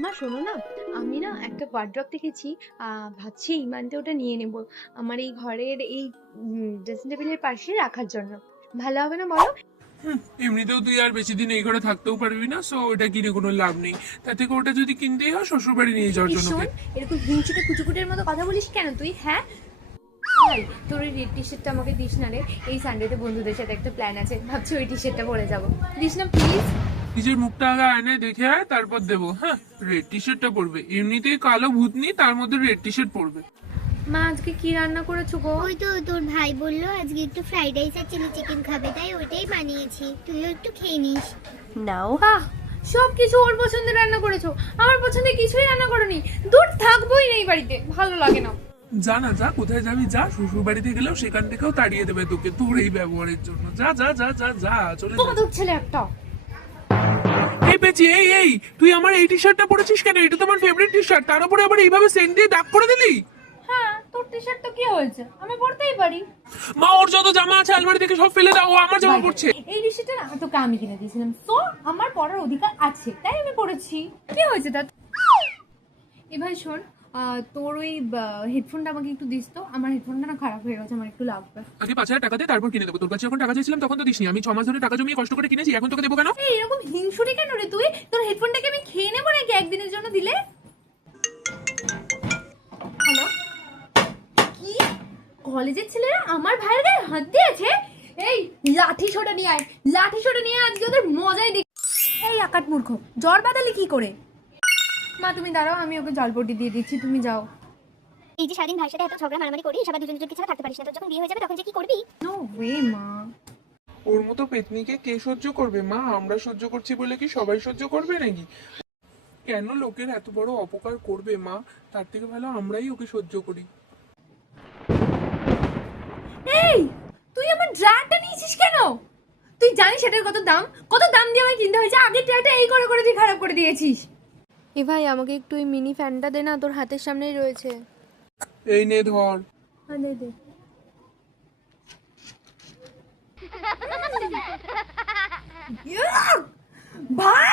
মা শোনো না, আমি না একটা ওয়ার্ড্রপ দেখেছি। ভাবছি এই মান্থে ওটা নিয়ে নেব আমার এই ঘরের এই ড্রেসিং টেবিলের পাশে রাখার জন্য। ভালো হবে না বলো? এমনিতেও তুই আর বেশি দিন এই ঘরে থাকতেও পারবি না, সো ওটা কিনে কোনো লাভ নেই। তার থেকে ওটা যদি কিনতেই হয় শ্বশুর বাড়ি নিয়ে যাওয়ার এই জন্য শোন, কেন? এরকম হিংসুটে কুচুকুটের মতো কথা বলিস কেন তুই, হ্যাঁ? ভাই, তোর ওই রেড টি শার্টটা আমাকে দিস না রে। এই সানডেতে বন্ধুদের সাথে একটা প্ল্যান আছে, ভাবছি ওই টি শার্টটা পরে যাবো। দিস না প্লিজ। নিজের মুখটা আগে আয়নায় দেখে আয়, তারপর দেবো। হ্যাঁ, রেড টি শার্টটা পরবে, এমনিতেই কালো ভূতনি, তার মধ্যে রেড টি শার্ট পরবে। মা আজকে কি রান্না করেছো গো? ওই তো তোর ভাই বললো আজকে একটু ফ্রাইড রাইস আর চিলি চিকেন খাবে, তাই ওইটাই বানিয়েছি, তুইও একটু খেয়ে নিস। নাও, বাহ, সব কিছু ওর পছন্দের রান্না করেছো, আমার পছন্দের কিছুই রান্না করোনি। দূর, থাকবোই নেই বাড়িতে, ভালো লাগে না। যা না যা, কোথায় যাবি যা, শ্বশুর বাড়িতে গেলেও সেখান থেকেও তাড়িয়ে দেবে তোকে তোর এই ব্যবহারের জন্য। যা যা যা যা যা, চলে যা। তোমাদের ছেলে একটা। এই পেছি, এই তুই আমার এই টি শার্টটা পরেছিস কেন? এটা তো আমার ফেভারিট টি শার্ট, তার উপরে আবার এইভাবে সেন্ট দিয়ে দাগ করে দিলি। হ্যাঁ, তোর টি শার্ট তো কি হয়েছে, আমি পরতেই পারি। মা, ওর যত জামা আছে আলমারি থেকে সব ফেলে দাও, ও আমার জামা পরছে। এই টি শার্টটা না তোকে আমি কিনে দিয়েছিলাম, তো আমার পরার অধিকার আছে, তাই আমি পরেছি। কি হয়েছে তাতে? এ ভাই শোন, তোর ওই হেডফোনটা আমাকে একটু দিস তো, আমার হেডফোনটা না খারাপ হয়ে গেছে, আমার একটু লাগবে। আগে 5,000 টাকা দিয়ে তারপর কিনে দেবো। তোর কাছে যখন টাকা চাইছিলাম তখন তো দিসনি। আমি 6 মাস ধরে টাকা জমিয়ে কষ্ট করে কিনেছি, এখন তোকে দেবো কেন? এই এরকম হিংসুটে কেন রে তুই? তোর হেডফোনটাকে আমি খেয়ে নেবো নাকি একদিনের জন্য দিলে? হ্যালো, কি? কলেজের ছেলেরা আমার ভাইয়ের গায়ে হাত দিয়েছে? এই লাঠি সোটা নিয়ে আয়, লাঠি সোটা নিয়ে আয়, আজকে ওদের মজাই দেখ। এই আকাট মূর্খ, জ্বর বাঁধালি কি করে? মা তুমি দাঁড়াও, আমি ওকে জলপটি দিয়ে দিচ্ছি, তুমি যাও। এই যে সারাদিন ভাইয়ের সাথে এত ঝগড়া মারামারি করি, সবাই দুজন দুজনকে ছাড়া থাকতে পারিস না, তোর যখন বিয়ে হয়ে যাবে তখন যে কি করবি? নো ওয়ে মা। ওর মতো পেতনিকে কে সহ্য করবে মা? আমরা সহ্য করছি বলে কি সবাই সহ্য করবে নাকি? কেন লোকের এত বড় অপকার করবে মা? তার থেকে ভালো আমরাই ওকে সহ্য করি। এই, তুই আমার ড্রায়ারটা নিয়েছিস কেন? তুই জানিস এটার কত দাম? কত দাম দিয়ে আমায় কিনতে হয়েছে? আগের ড্রায়ারটা এই করে করে তুই খারাপ করে দিয়েছিস। এ ভাই, আমাকে একটু এই মিনি ফ্যানটা দে না, তোর হাতের সামনেই রয়েছে। এই নে ধর। হ্যাঁ, দে দে। ইয়া! ভাই